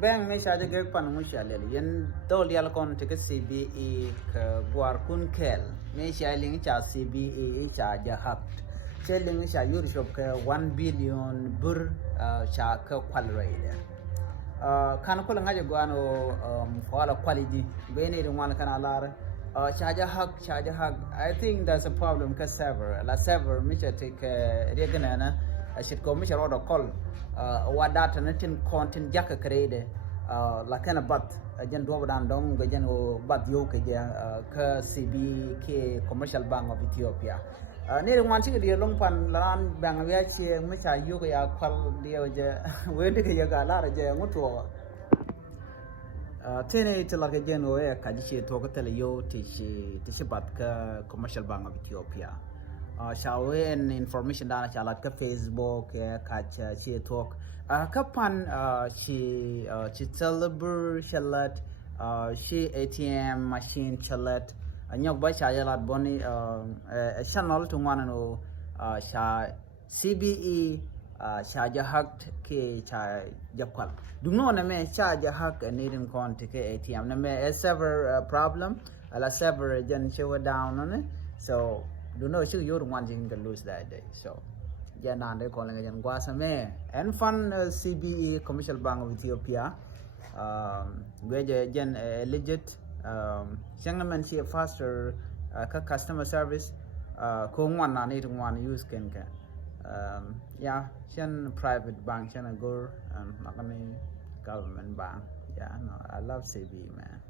Bang me charge gag pan mushalel yen dol yal kon te CBE ka gwar kun kel me shaling cha CBE cha jahat selling cha yur shop ka 1 billion bur cha ka kwalraide kan ko ngaje gwano wala quality bene de wan kana lar charge hug I think there's a problem ka server me cha take regana na should go me cha order call what data natin content jaka krede la kana bat jen do dan dong ga jen o bat yo ke ka Cbe Commercial Bank of Ethiopia ne de wan chi de long pan lan bang ya chi me cha yo ya kwal de je we de ke ga la je muto tene te la ke jen o e ka ji to ko tele yo ti shi bat ka Commercial Bank of Ethiopia shawen information dana chalat ka Facebook ka chi talk kapan chi celebur chalat shi ATM machine chalat nyok ba cha yalat boni channel to no sha CBE sha jahak ke cha jakwal dumno na me cha jahak needing kon ke ATM na me a server problem ala server jan show down on it so do know you're wanting to lose that day so yeah now they're calling again guasame and fun CBE Commercial Bank of Ethiopia where again legit man see faster customer service ko one na need one use can yeah chen private bank chen go government bank yeah no I love CBE man